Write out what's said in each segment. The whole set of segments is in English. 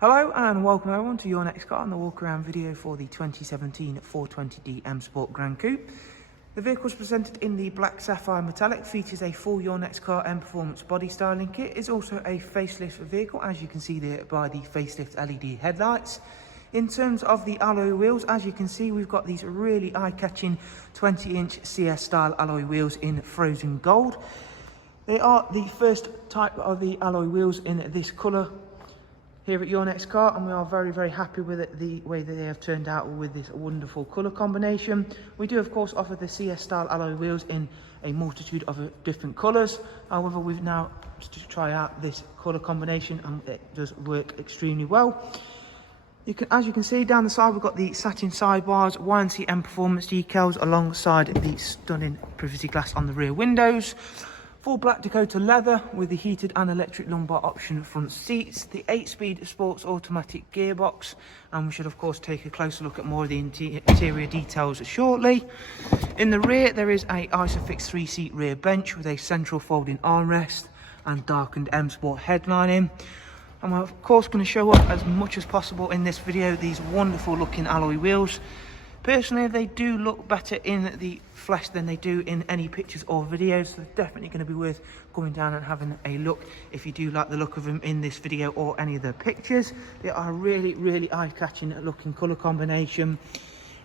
Hello and welcome everyone to your next car and the walk around video for the 2017 420D M Sport Gran Coupe. The vehicle is presented in the black sapphire metallic, features a full Your Next Car M Performance body styling kit. It's also a facelift vehicle, as you can see there by the facelift LED headlights. In terms of the alloy wheels, as you can see, we've got these really eye-catching 20-inch CS style alloy wheels in frozen gold. They are the first type of the alloy wheels in this colour here at Your Next Car, and we are very happy with it, the way that they have turned out with this wonderful colour combination. We do of course offer the CS style alloy wheels in a multitude of different colours. However, we've now to try out this colour combination and it does work extremely well. As you can see down the side, we've got the satin sidebars, YNC Mperformance decals alongside the stunning privacy glass on the rear windows. Full black Dakota leather with the heated and electric lumbar option front seats, the 8-speed sports automatic gearbox, and we should of course take a closer look at more of the interior details shortly. In the rear there is a Isofix 3-seat rear bench with a central folding armrest and darkened M Sport headlining. And we're of course going to show up as much as possible in this video these wonderful looking alloy wheels. Personally, they do look better in the flesh than they do in any pictures or videos, so they're definitely going to be worth coming down and having a look if you do like the look of them in this video or any of the pictures. They are really eye-catching looking colour combination.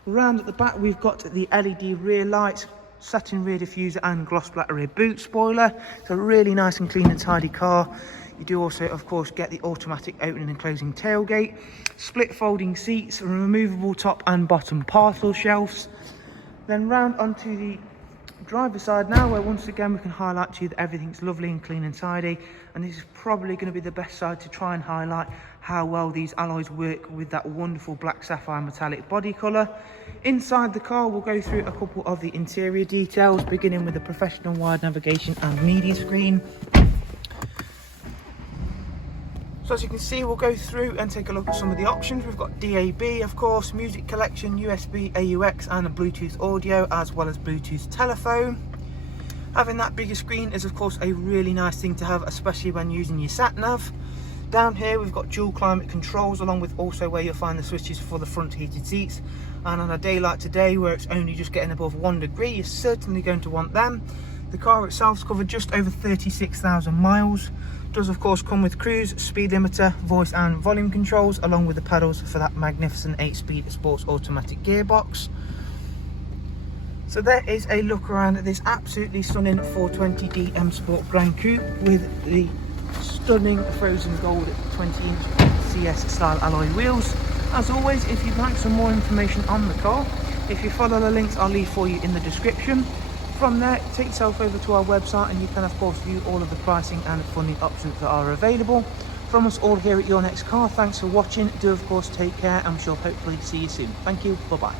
Round at the back we've got the LED rear lights, satin rear diffuser and gloss black rear boot spoiler. It's a really nice and clean and tidy car. You do also of course get the automatic opening and closing tailgate, split folding seats, removable top and bottom parcel shelves. Then round onto the driver's side now, where once again we can highlight to you that everything's lovely and clean and tidy, and this is probably going to be the best side to try and highlight how well these alloys work with that wonderful black sapphire metallic body colour. Inside the car we'll go through a couple of the interior details, beginning with the professional wide navigation and media screen. So as you can see, we'll go through and take a look at some of the options. We've got DAB, of course, music collection, USB, AUX and a Bluetooth audio, as well as Bluetooth telephone. Having that bigger screen is of course a really nice thing to have, especially when using your sat nav. Down here we've got dual climate controls, along with also where you'll find the switches for the front heated seats. And on a day like today, where it's only just getting above 1 degree, you're certainly going to want them. The car itself's covered just over 36,000 miles. Does of course come with cruise, speed limiter, voice and volume controls, along with the pedals for that magnificent 8-speed sports automatic gearbox. So there is a look around at this absolutely stunning 420D M Sport Gran Coupe with the stunning frozen gold 20-inch CS style alloy wheels. As always, if you'd like some more information on the car, if you follow the links I'll leave for you in the description. From there, take yourself over to our website and you can of course view all of the pricing and funding options that are available. From us all here at Your Next Car, thanks for watching. Do of course take care, and we shall hopefully see you soon. Thank you, bye bye.